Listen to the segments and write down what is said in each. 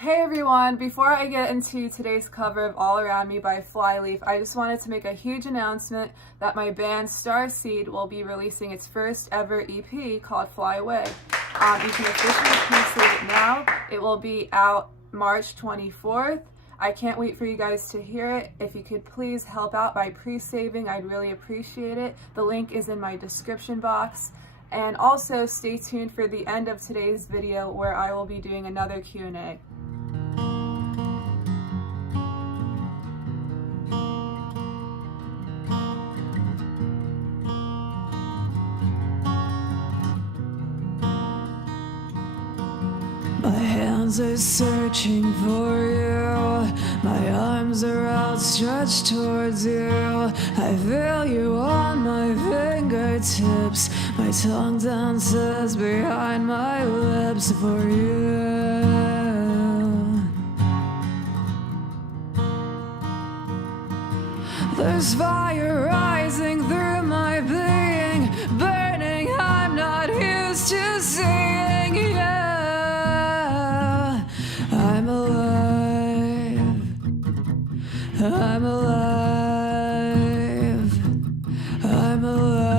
Hey everyone, before I get into today's cover of All Around Me by Flyleaf, I just wanted to make a huge announcement that my band STARSE3D will be releasing its first ever EP called Fly Away. You can officially pre-save it now. It will be out March 24th. I can't wait for you guys to hear it. If you could please help out by pre-saving, I'd really appreciate it. The link is in my description box. And also stay tuned for the end of today's video where I will be doing another Q&A. My hands are searching for you, my arms are outstretched towards you. I feel you on my fingertips, my tongue dances behind my lips for you. There's fire rising through my being, burning, I'm not used to seeing you. I'm alive, I'm alive, I'm alive.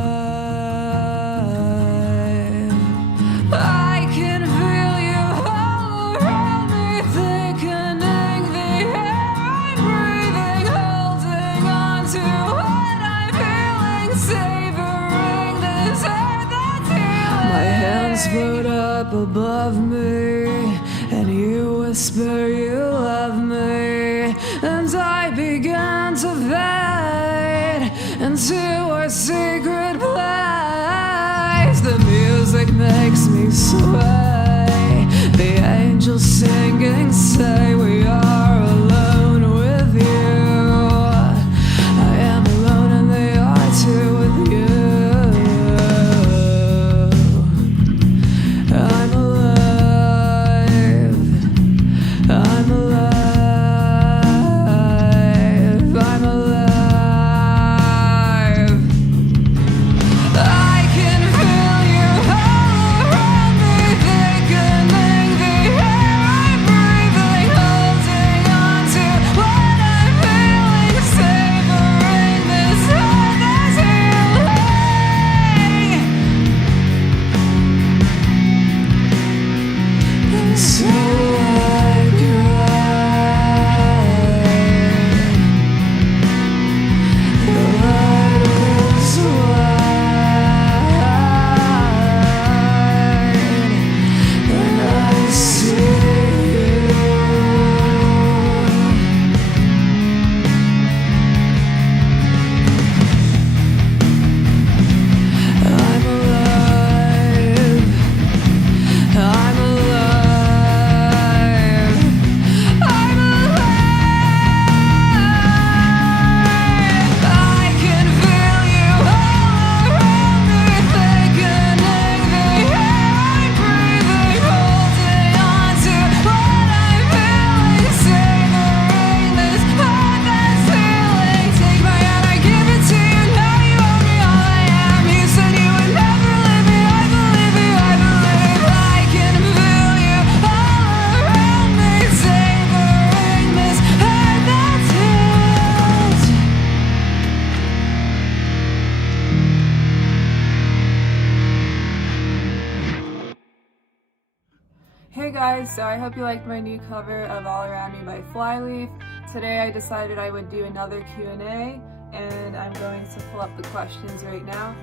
I can feel you all around me, thickening the air I'm breathing, holding on to what I'm feeling, savoring this air that's healing. My hands float up above me, and you whisper you love me, and I began to fade into a secret place. The music makes me sway, the angels singing say we are alone with you. I am alone and they are too with you. I'm alive, I'm alive, I'm alive. I can feel you all around me, thickening the air I'm breathing, holding on to what I'm feeling, savoring this air that's healing. And so I cried, the light is wide, and I see you. I'm alive, I'm alive, I'm alive. I can feel you all around me, thickening the air I'm breathing, holding on to what I'm feeling, savoring this heart that's healing. Take my hand, I give it to you, now you owe me all I am. You said you would never leave me, I believe you, I believe. I can feel you all around me, savoring this heart that's healed. Hey guys, so I hope you liked my new cover of All Around Me by Flyleaf. Today I decided I would do another Q&A, and I'm going to pull up the questions right now.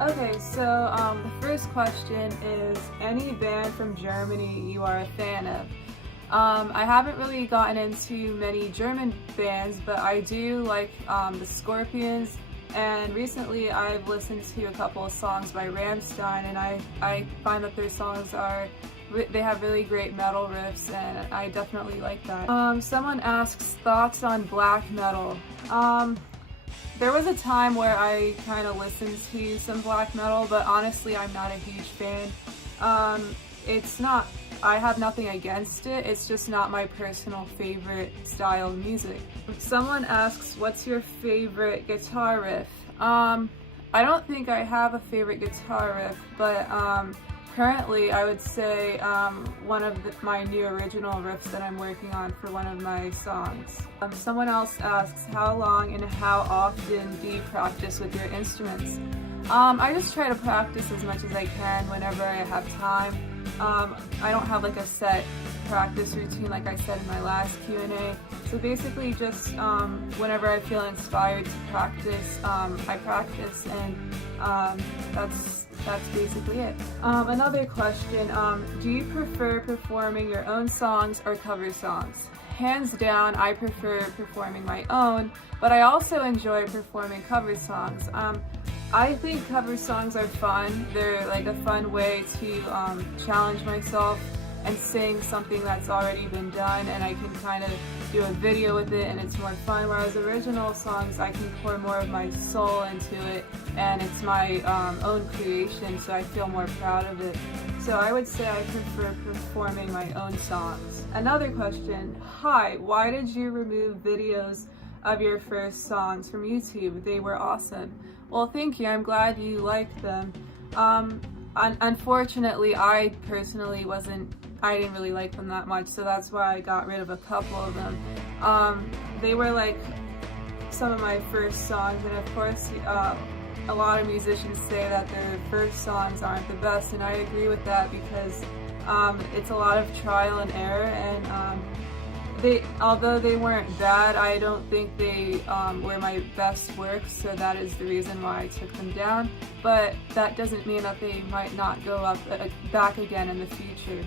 Okay, so the first question is, any band from Germany you are a fan of? I haven't really gotten into many German bands, but I do like the Scorpions, and recently I've listened to a couple of songs by Rammstein, and I find that their songs they have really great metal riffs, and I definitely like that. Someone asks thoughts on black metal. There was a time where I kind of listened to some black metal, but honestly I'm not a huge fan. I have nothing against it, it's just not my personal favorite style of music. Someone asks, what's your favorite guitar riff? I don't think I have a favorite guitar riff, but Currently, I would say one of my new original riffs that I'm working on for one of my songs. Someone else asks, how long and how often do you practice with your instruments? I just try to practice as much as I can whenever I have time. I don't have like a set practice routine like I said in my last Q&A. So basically just whenever I feel inspired to practice, I practice, and that's basically it. Another question, do you prefer performing your own songs or cover songs? Hands down, I prefer performing my own, but I also enjoy performing cover songs. I think cover songs are fun. They're like a fun way to challenge myself and sing something that's already been done, and I can kind of do a video with it and it's more fun, whereas original songs I can pour more of my soul into it and it's my own creation, so I feel more proud of it. So I would say I prefer performing my own songs. Another question, hi, why did you remove videos of your first songs from YouTube? They were awesome. Well, thank you, I'm glad you liked them. Unfortunately, I personally I didn't really like them that much, so that's why I got rid of a couple of them. They were like some of my first songs, and of course a lot of musicians say that their first songs aren't the best, and I agree with that because it's a lot of trial and error, and although they weren't bad, I don't think they were my best work, so that is the reason why I took them down. But that doesn't mean that they might not go up back again in the future.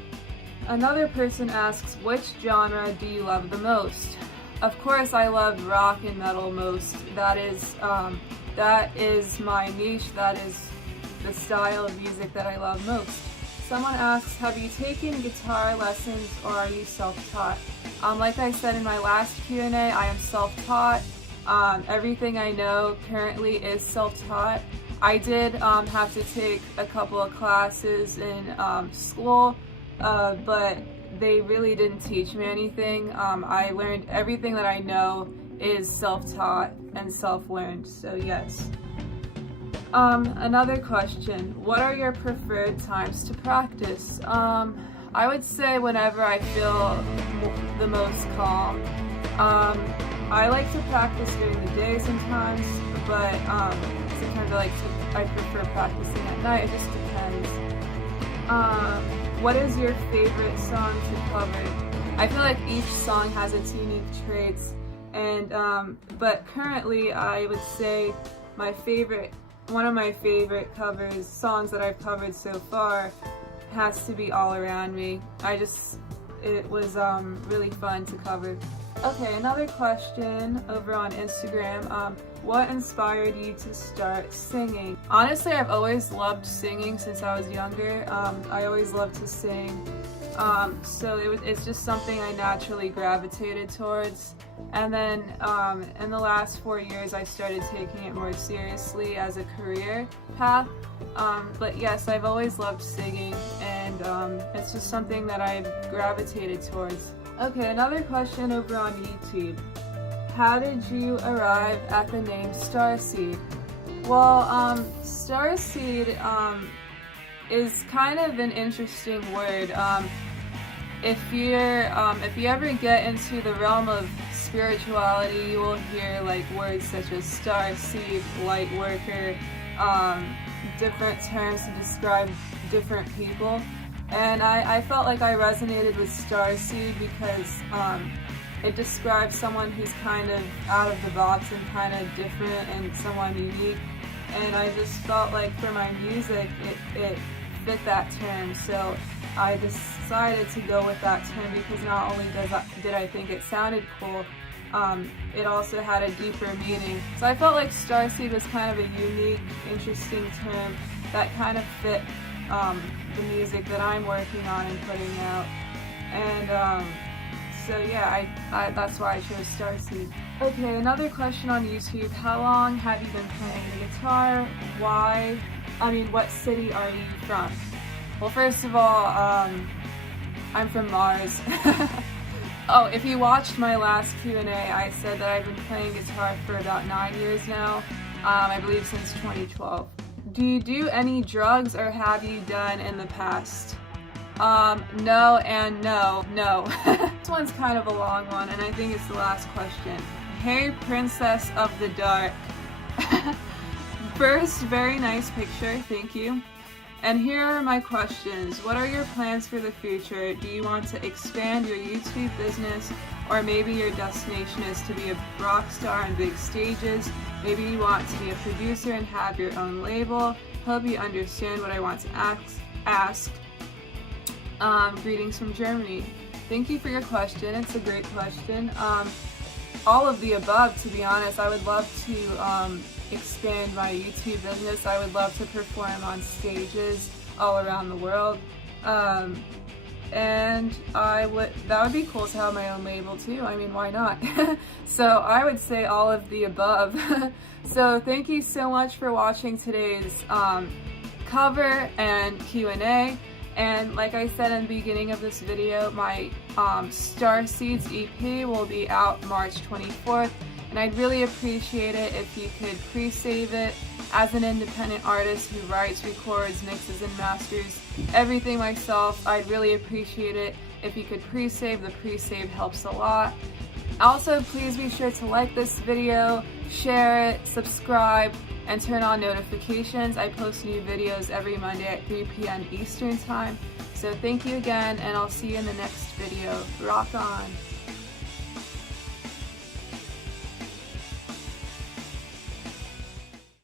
Another person asks, which genre do you love the most? Of course I love rock and metal most. That is my niche, that is the style of music that I love most. Someone asks, have you taken guitar lessons or are you self-taught? Like I said in my last Q&A, I am self-taught. Everything I know currently is self-taught. I did have to take a couple of classes in school, but they really didn't teach me anything. I learned everything that I know is self-taught and self-learned, so yes. Another question, what are your preferred times to practice? I would say whenever I feel the most calm. I like to practice during the day sometimes, but sometimes I prefer practicing at night. It just depends. What is your favorite song to cover? I feel like each song has its unique traits, and but currently I would say one of my favorite songs that I've covered so far has to be All Around Me. It was really fun to cover. Okay, another question over on Instagram. What inspired you to start singing? Honestly, I've always loved singing since I was younger. I always loved to sing. So it's just something I naturally gravitated towards. And then in the last 4 years, I started taking it more seriously as a career path. But yes, I've always loved singing, and it's just something that I've gravitated towards. Okay, another question over on YouTube. How did you arrive at the name STARSE3D? Well, STARSE3D is kind of an interesting word. If you ever get into the realm of spirituality, you will hear like words such as star seed, light worker, different terms to describe different people. And I felt like I resonated with STARSE3D because it describes someone who's kind of out of the box and kind of different and someone unique. And I just felt like for my music, it fit that term. So I decided to go with that term because not only did I think it sounded cool, it also had a deeper meaning. So I felt like STARSE3D was kind of a unique, interesting term that kind of fit the music that I'm working on and putting out. And so yeah, that's why I chose STARSE3D. Okay, another question on YouTube. How long have you been playing the guitar? What city are you from? Well, first of all, I'm from Mars. Oh, if you watched my last Q&A, I said that I've been playing guitar for about 9 years now. I believe since 2012. Do you do any drugs or have you done in the past? No and no. This one's kind of a long one, and I think it's the last question. Hey, Princess of the Dark. First, very nice picture, thank you. And here are my questions. What are your plans for the future? Do you want to expand your YouTube business? Or maybe your destination is to be a rock star on big stages. Maybe you want to be a producer and have your own label. Hope you understand what I want to ask. Greetings from Germany. Thank you for your question. It's a great question. All of the above, to be honest. I would love to expand my YouTube business. I would love to perform on stages all around the world. And that would be cool to have my own label too. I mean, why not? So I would say all of the above. So thank you so much for watching today's cover and Q&A. And like I said in the beginning of this video, my Star Seeds EP will be out March 24th. And I'd really appreciate it if you could pre-save it. As an independent artist who writes, records, mixes, and masters everything myself, I'd really appreciate it if you could pre-save. The pre-save helps a lot. Also, please be sure to like this video, share it, subscribe, and turn on notifications. I post new videos every Monday at 3 p.m. Eastern Time. So thank you again, and I'll see you in the next video. Rock on!